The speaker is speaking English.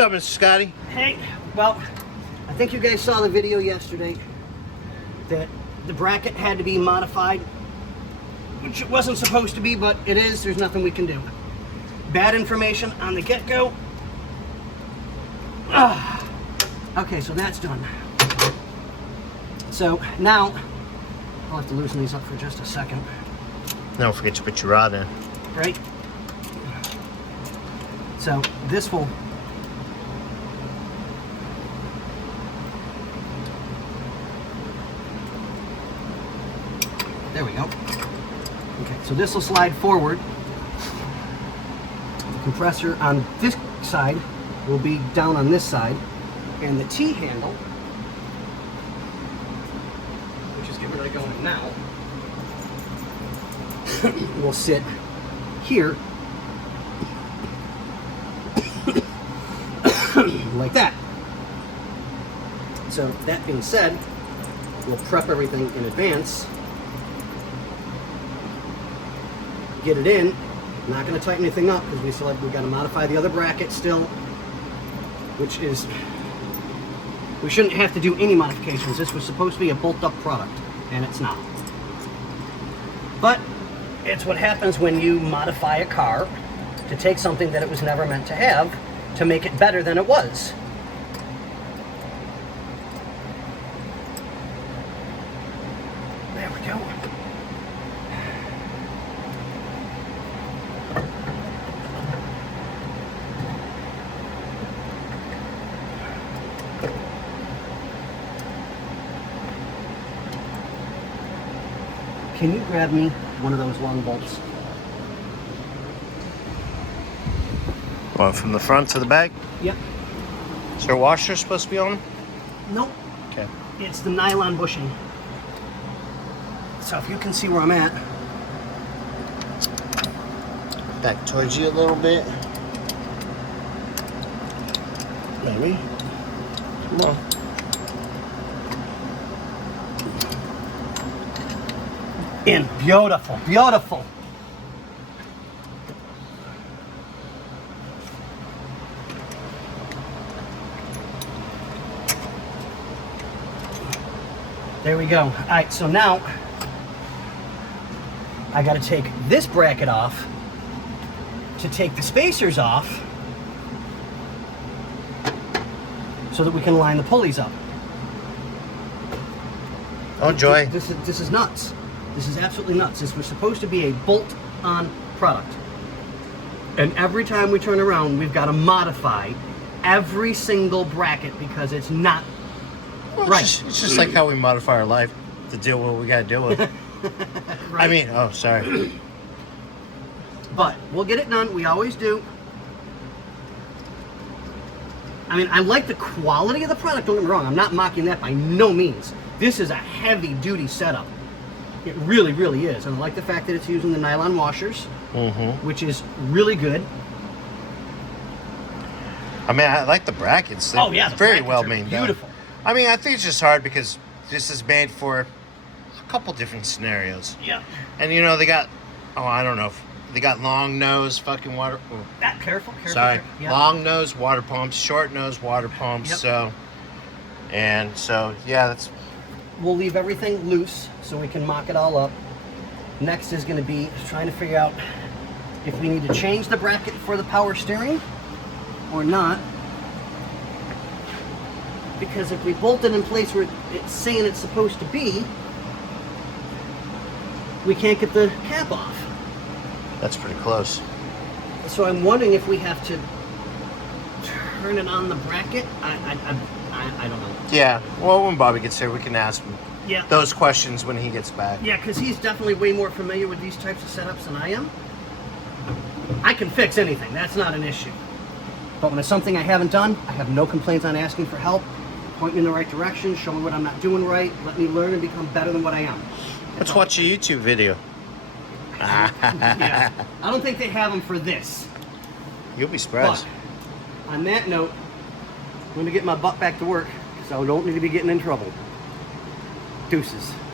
What's up, Mr. Scotty? Hey, well, I think you guys saw the video yesterday that the bracket had to be modified, which it wasn't supposed to be, but it is. There's nothing we can do. Bad information on the get-go. Okay, so that's done. So now, I'll have to loosen these up for just a second. Don't forget to put your rod in. Right? So this will there we go. Okay, so this will slide forward. The compressor on this side will be down on this side, and the T-handle, which is getting ready to go in now, will sit here like that. So that being said, we'll prep everything in advance, get it in. I'm not going to tighten anything up because we've got to modify the other bracket still, which is, we shouldn't have to do any modifications. This was supposed to be a bolt-up product, and it's not. But it's what happens when you modify a car to take something that it was never meant to have to make it better than it was. There we go. Can you grab me one of those long bolts? Going from the front to the back? Yep. Is there a washer supposed to be on? Nope. Okay. It's the nylon bushing. So if you can see where I'm at. Back towards you a little bit. Maybe. Come on. In. Beautiful. Beautiful. There we go. All right, so now I got to take this bracket off to take the spacers off so that we can line the pulleys up. Oh, joy. This is nuts. This is absolutely nuts. This was supposed to be a bolt-on product. And every time we turn around, we've got to modify every single bracket because it's not right. It's just like how we modify our life to deal with what we got to deal with. Right. I mean, oh, sorry. But we'll get it done. We always do. I mean, I like the quality of the product. Don't get me wrong. I'm not mocking that by no means. This is a heavy-duty setup. It really, really is. And I like the fact that it's using the nylon washers, which is really good. I mean, I like the brackets. They're very well made. Beautiful. I mean, I think it's just hard because this is made for a couple different scenarios. Yeah. And you know, they got, oh, I don't know, if they got long nose fucking water. Oh. Careful. Sorry. Careful. Yep. Long nose water pumps, short nose water pumps. Yep. So yeah, that's. We'll leave everything loose so we can mock it all up. Next is going to be trying to figure out if we need to change the bracket for the power steering or not. Because if we bolt it in place where it's saying it's supposed to be, we can't get the cap off. That's pretty close. So I'm wondering if we have to turn it on the bracket. I don't know. Yeah. Well, when Bobby gets here, we can ask him those questions when he gets back. Yeah, because he's definitely way more familiar with these types of setups than I am. I can fix anything. That's not an issue. But when it's something I haven't done, I have no complaints on asking for help. Point me in the right direction. Show me what I'm not doing right. Let me learn and become better than what I am. Let's watch a YouTube video. Yeah. I don't think they have them for this. You'll be surprised. But on that note, I'm going to get my butt back to work, so I don't need to be getting in trouble. Deuces.